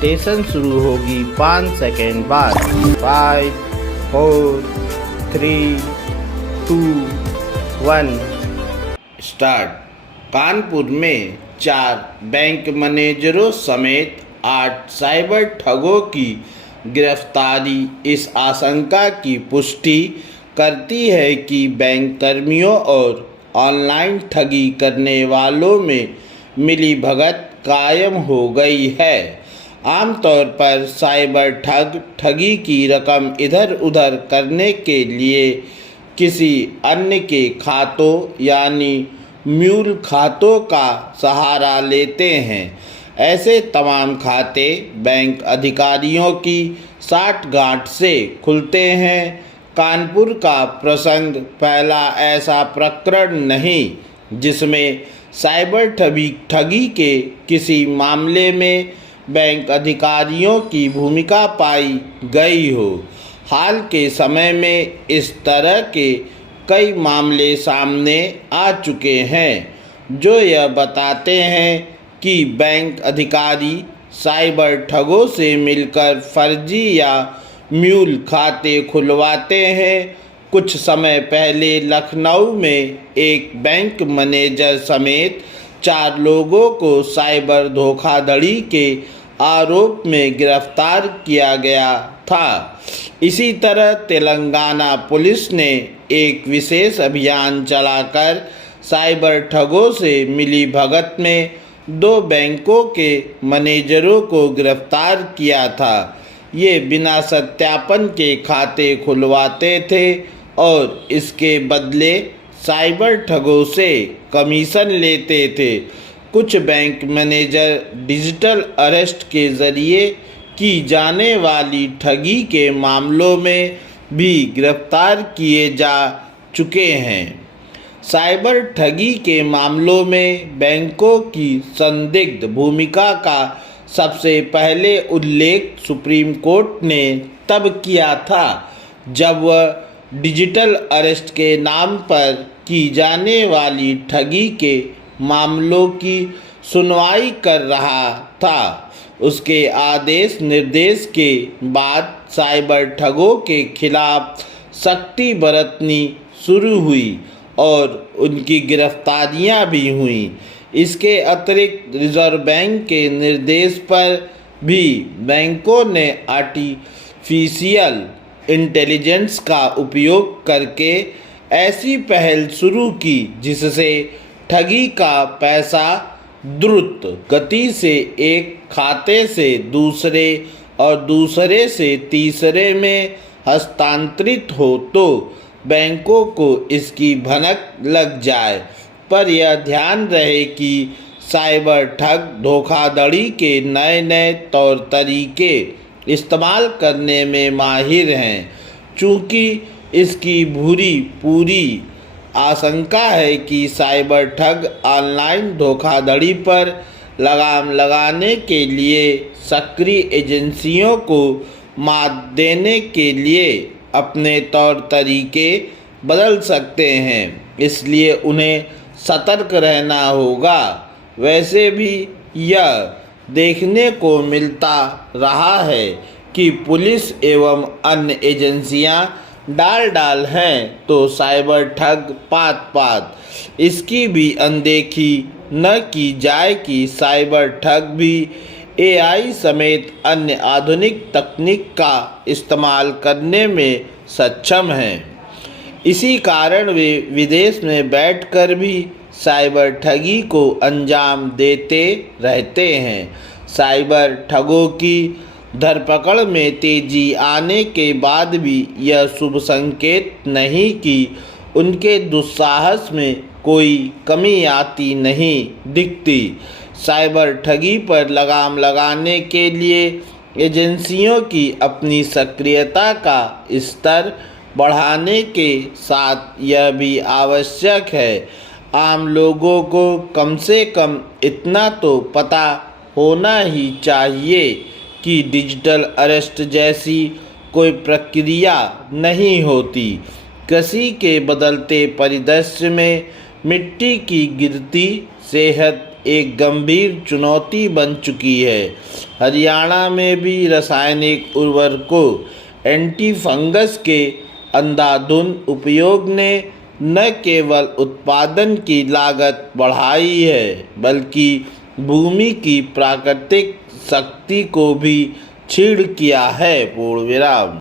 Session शुरू होगी 5 second बाद। 5 4 3 2 1 स्टार्ट। कानपुर में 4 बैंक मैनेजरों समेत 8 साइबर ठगों की गिरफ्तारी इस आशंका की पुष्टि करती है कि बैंक कर्मियों और ऑनलाइन ठगी करने वालों में मिलीभगत कायम हो गई है। आमतौर पर साइबर ठगी की रकम इधर उधर करने के लिए किसी अन्य के खातों यानी म्यूल खातों का सहारा लेते हैं। ऐसे तमाम खाते बैंक अधिकारियों की साठगांठ से खुलते हैं। कानपुर का प्रसंग पहला ऐसा प्रकरण नहीं जिसमें साइबर ठगी के किसी मामले में बैंक अधिकारियों की भूमिका पाई गई हो। हाल के समय में इस तरह के कई मामले सामने आ चुके हैं जो यह बताते हैं कि बैंक अधिकारी साइबर ठगों से मिलकर फर्जी या म्यूल खाते खुलवाते हैं। कुछ समय पहले लखनऊ में एक बैंक मैनेजर समेत 4 लोगों को साइबर धोखाधड़ी के आरोप में गिरफ्तार किया गया था। इसी तरह तेलंगाना पुलिस ने एक विशेष अभियान चलाकर साइबर ठगों से मिलीभगत में 2 बैंकों के मैनेजरों को गिरफ्तार किया था। ये बिना सत्यापन के खाते खुलवाते थे और इसके बदले साइबर ठगों से कमीशन लेते थे। कुछ बैंक मैनेजर डिजिटल अरेस्ट के ज़रिए की जाने वाली ठगी के मामलों में भी गिरफ्तार किए जा चुके हैं। साइबर ठगी के मामलों में बैंकों की संदिग्ध भूमिका का सबसे पहले उल्लेख सुप्रीम कोर्ट ने तब किया था जब वह डिजिटल अरेस्ट के नाम पर की जाने वाली ठगी के मामलों की सुनवाई कर रहा था। उसके आदेश निर्देश के बाद साइबर ठगों के खिलाफ सख्ती बरतनी शुरू हुई और उनकी गिरफ्तारियां भी हुईं। इसके अतिरिक्त रिजर्व बैंक के निर्देश पर भी बैंकों ने आर्टिफिशियल इंटेलिजेंस का उपयोग करके ऐसी पहल शुरू की जिससे ठगी का पैसा द्रुत गति से एक खाते से दूसरे और दूसरे से तीसरे में हस्तांतरित हो तो बैंकों को इसकी भनक लग जाए। पर यह ध्यान रहे कि साइबर ठग धोखाधड़ी के नए नए तौर तरीके इस्तेमाल करने में माहिर हैं। चूँकि इसकी पूरी आशंका है कि साइबर ठग ऑनलाइन धोखाधड़ी पर लगाम लगाने के लिए सक्रिय एजेंसियों को मात देने के लिए अपने तौर तरीके बदल सकते हैं, इसलिए उन्हें सतर्क रहना होगा। वैसे भी यह देखने को मिलता रहा है कि पुलिस एवं अन्य एजेंसियां डाल हैं तो साइबर ठग पात इसकी भी अनदेखी न की जाए कि साइबर ठग भी AI समेत अन्य आधुनिक तकनीक का इस्तेमाल करने में सक्षम हैं। इसी कारण वे विदेश में बैठकर भी साइबर ठगी को अंजाम देते रहते हैं। साइबर ठगों की धरपकड़ में तेजी आने के बाद भी यह शुभ संकेत नहीं कि उनके दुस्साहस में कोई कमी आती नहीं दिखती। साइबर ठगी पर लगाम लगाने के लिए एजेंसियों की अपनी सक्रियता का स्तर बढ़ाने के साथ यह भी आवश्यक है आम लोगों को कम से कम इतना तो पता होना ही चाहिए कि डिजिटल अरेस्ट जैसी कोई प्रक्रिया नहीं होती। कृषि के बदलते परिदृश्य में मिट्टी की गिरती सेहत एक गंभीर चुनौती बन चुकी है। हरियाणा में भी रासायनिक उर्वरकों एंटी फंगस के अंधाधुंध उपयोग ने न केवल उत्पादन की लागत बढ़ाई है बल्कि भूमि की प्राकृतिक शक्ति को भी क्षीण किया है। पूर्ण विराम।